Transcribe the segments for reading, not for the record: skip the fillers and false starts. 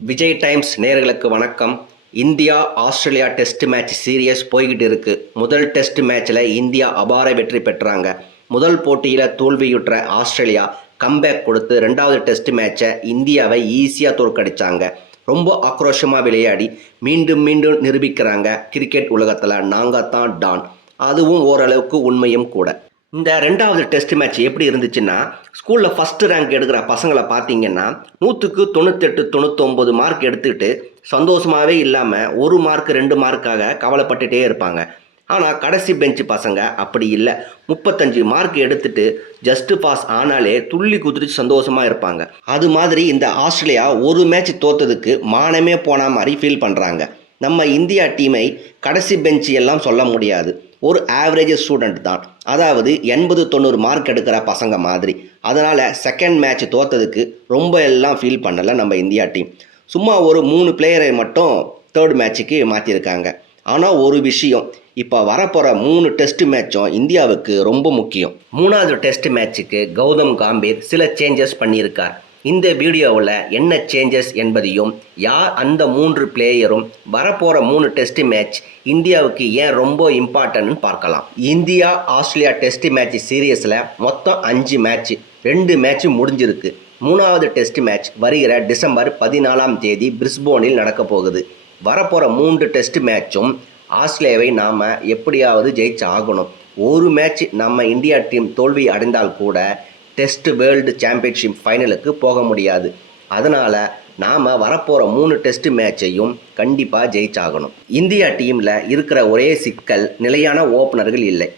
Vijay Times நேயர்களுக்கு வணக்கம். India Australia test match series போய்கிட்டு இருக்கு. முதல் டெஸ்ட் மேட்ச்சில் இந்தியா அபார வெற்றி பெற்றாங்க. முதல் போட்டியில் தோல்வியுற்ற ஆஸ்திரேலியா கம்பேக் கொடுத்து ரெண்டாவது டெஸ்ட் மேட்சை இந்தியாவை ஈஸியாக தோற்கடிச்சாங்க. ரொம்ப ஆக்ரோஷமாக விளையாடி மீண்டும் மீண்டும் நிரூபிக்கிறாங்க, கிரிக்கெட் உலகத்தில் நாங்கள் தான் டான். அதுவும் ஓரளவுக்கு உண்மையும் கூட. இந்த ரெண்டாவது டெஸ்ட் மேட்ச் எப்படி இருந்துச்சுன்னா, ஸ்கூலில் ஃபஸ்ட்டு ரேங்க் எடுக்கிற பசங்களை பார்த்தீங்கன்னா 100க்கு 98 99 மார்க் எடுத்துக்கிட்டு சந்தோஷமாகவே இல்லாமல் 1 மார்க் 2 மார்க்காக கவலைப்பட்டுட்டே இருப்பாங்க. ஆனால் கடைசி பெஞ்சு பசங்க அப்படி இல்லை. 35 மார்க் எடுத்துட்டு ஜஸ்ட்டு பாஸ் ஆனாலே துள்ளி குதிச்சு சந்தோஷமாக இருப்பாங்க. அது மாதிரி இந்த ஆஸ்திரேலியா ஒரு மேட்ச் தோத்ததுக்கு மானமே போன மாதிரி ஃபீல் பண்ணுறாங்க. நம்ம இந்தியா டீமை கடைசி பெஞ்சு எல்லாம் சொல்ல முடியாது, ஒரு ஆவரேஜ் ஸ்டூடெண்ட் தான். அதாவது 80-90 மார்க் எடுக்கிற பசங்க மாதிரி. அதனால் செகண்ட் மேட்ச் தோற்றதுக்கு ரொம்ப எல்லாம் ஃபீல் பண்ணலை நம்ம இந்தியா டீம். சும்மா ஒரு 3 பிளேயரை மட்டும் தேர்ட் மேட்ச்சுக்கு மாற்றிருக்காங்க. ஆனால் ஒரு விஷயம், இப்போ வரப்போகிற 3 டெஸ்ட் மேட்சும் இந்தியாவுக்கு ரொம்ப முக்கியம். 3வது டெஸ்ட் மேட்ச்சுக்கு கௌதம் கம்பீர் சில சேஞ்சஸ் பண்ணியிருக்கார். இந்த வீடியோவில் என்ன சேஞ்சஸ் என்பதையும், யார் அந்த 3 பிளேயரும், வரப்போகிற 3 டெஸ்ட் மேட்ச் இந்தியாவுக்கு ஏன் ரொம்ப இம்பார்ட்டன்ட்னு பார்க்கலாம். இந்தியா ஆஸ்திரேலியா டெஸ்ட் மேட்ச் சீரியஸில் மொத்தம் 5 மேட்ச், 2 மேட்ச் முடிஞ்சிருக்கு. 3வது டெஸ்ட் மேட்ச் வருகிற டிசம்பர் 14ஆம் தேதி பிரிஸ்போனில் நடக்க போகுது. வரப்போகிற 3 டெஸ்ட் மேட்சும் ஆஸ்திரேலியாவை நாம் எப்படியாவது ஜெயிச்சு ஆகணும். ஒரு மேட்ச் நம்ம இந்தியா டீம் தோல்வி அடைந்தால் கூட டெஸ்ட் வேர்ல்டு சாம்பியன்ஷிப் ஃபைனலுக்கு போக முடியாது. அதனால் நாம் வரப்போகிற 3 டெஸ்ட் மேட்சையும் கண்டிப்பாக ஜெயிச்சாகணும். இந்தியா டீமில் இருக்கிற ஒரே சிக்கல், நிலையான ஓப்பனர்கள் இல்லை.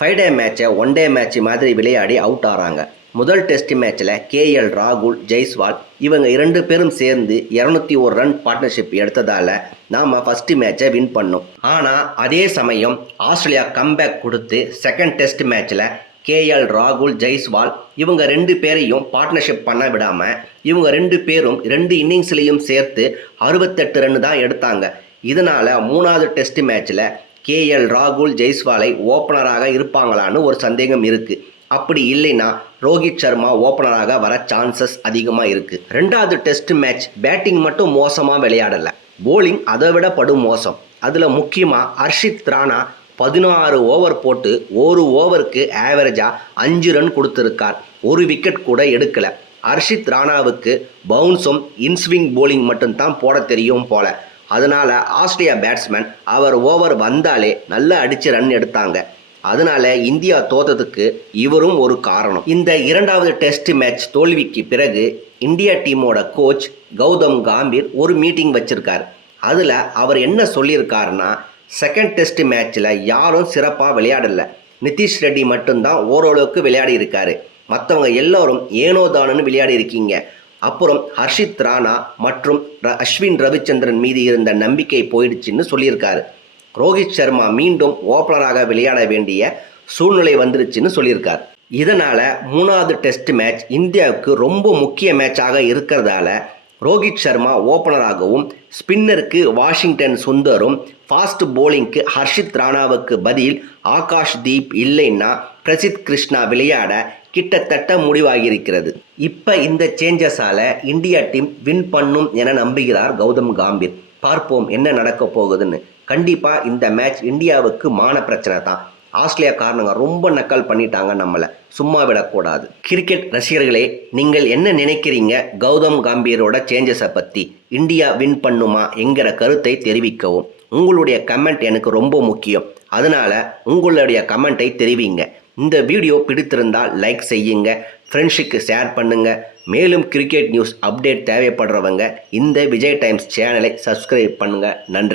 5 டே மேட்சை 1 டே மேட்ச் மாதிரி விளையாடி அவுட் ஆகிறாங்க. முதல் டெஸ்ட் மேட்ச்சில் கேஎல் ராகுல், ஜெய்ஸ்வால் இவங்க 2 பேரும் சேர்ந்து 201 ரன் பார்ட்னர்ஷிப் எடுத்ததால் நாம் ஃபஸ்ட்டு மேட்சை வின் பண்ணோம். ஆனால் அதே சமயம் ஆஸ்திரேலியா கம்பேக் கொடுத்து செகண்ட் டெஸ்ட் மேட்ச்சில் கேஎல் ராகுல், ஜெய்ஸ்வால் இவங்க 2 பேரையும் பார்ட்னர்ஷிப் பண்ண விடாமல் இவங்க 2 பேரும் 2 இன்னிங்ஸ்லேயும் சேர்த்து 68 ரன் தான் எடுத்தாங்க. இதனால் 3வது டெஸ்ட் மேட்ச்சில் கேஎல் ராகுல், ஜெய்ஸ்வாலை ஓப்பனராக இருப்பாங்களான்னு ஒரு சந்தேகம் இருக்குது. அப்படி இல்லைன்னா ரோஹித் சர்மா ஓப்பனராக வர சான்சஸ் அதிகமாக இருக்குது. 2வது டெஸ்ட் மேட்ச் பேட்டிங் மட்டும் மோசமாக விளையாடலை, போலிங் அதை விட படும் மோசம். அதில் முக்கியமாக ஹர்ஷித் ராணா 16 ஓவர் போட்டு ஒரு ஓவருக்கு ஆவரேஜாக 5 ரன் கொடுத்துருக்கார். ஒரு விக்கெட் கூட எடுக்கலை. ஹர்ஷித் ராணாவுக்கு பவுன்ஸும் இன்ஸ்விங் போலிங் மட்டும்தான் போட தெரியும் போல. அதனால் ஆஸ்திரேலியா பேட்ஸ்மேன் அவர் ஓவர் வந்தாலே நல்லா அடித்து ரன் எடுத்தாங்க. அதனால் இந்தியா தோத்ததுக்கு இவரும் ஒரு காரணம். இந்த 2வது டெஸ்ட் மேட்ச் தோல்விக்கு பிறகு இந்தியா டீமோட கோச் கௌதம் கம்பீர் ஒரு மீட்டிங் வச்சுருக்கார். அதில் அவர் என்ன சொல்லியிருக்காருன்னா, செகண்ட் டெஸ்ட் மேட்ச்சில் யாரும் சிறப்பாக விளையாடலை, நிதிஷ் ரெட்டி மட்டும்தான் ஓரளவுக்கு விளையாடி இருக்காரு. மற்றவங்க எல்லோரும் ஏனோதானன்னு விளையாடி இருக்கீங்க. அப்புறம் ஹர்ஷித் ராணா மற்றும் அஸ்வின் ரவிச்சந்திரன் மீது இருந்த நம்பிக்கை போயிடுச்சுன்னு சொல்லியிருக்காரு. ரோஹித் சர்மா மீண்டும் ஓப்பனராக விளையாட வேண்டிய சூழ்நிலை வந்துருச்சுன்னு சொல்லியிருக்கார். இதனால் 3வது டெஸ்ட் மேட்ச் இந்தியாவுக்கு ரொம்ப முக்கிய மேட்சாக இருக்கிறதால ரோஹித் சர்மா ஓப்பனராகவும், ஸ்பின்னருக்கு வாஷிங்டன் சுந்தரும், ஃபாஸ்ட் போலிங்க்கு ஹர்ஷித் ராணாவுக்கு பதில் ஆகாஷ் தீப் இல்லைன்னா பிரசித் கிருஷ்ணா விளையாட கிட்டத்தட்ட முடிவாகியிருக்கிறது. இப்போ இந்த சேஞ்சஸால் இந்தியா டீம் வின் பண்ணும் என நம்புகிறார் கௌதம் கம்பீர். பார்ப்போம் என்ன நடக்க போகுதுன்னு. கண்டிப்பாக இந்த மேட்ச் இந்தியாவுக்கு மான பிரச்சனை தான். ஆஸ்திரேலியா காரணங்க ரொம்ப நக்கல் பண்ணிட்டாங்க, நம்மளை சும்மா விடக்கூடாது. கிரிக்கெட் ரசிகர்களே, நீங்கள் என்ன நினைக்கிறீங்க கௌதம் கம்பீரோட சேஞ்சஸை பற்றி? இந்தியா வின் பண்ணுமா என்கிற கருத்தை தெரிவிக்கவும். உங்களுடைய கமெண்ட் எனக்கு ரொம்ப முக்கியம். அதனால் உங்களுடைய கமெண்ட்டை தெரிவிங்க. இந்த வீடியோ பிடித்திருந்தால் லைக் செய்யுங்க, ஃப்ரெண்ட்ஸுக்கு ஷேர் பண்ணுங்கள். மேலும் கிரிக்கெட் நியூஸ் அப்டேட் தேவைப்படுறவங்க இந்த விஜய் டைம்ஸ் சேனலை சப்ஸ்கிரைப் பண்ணுங்கள். நன்றி.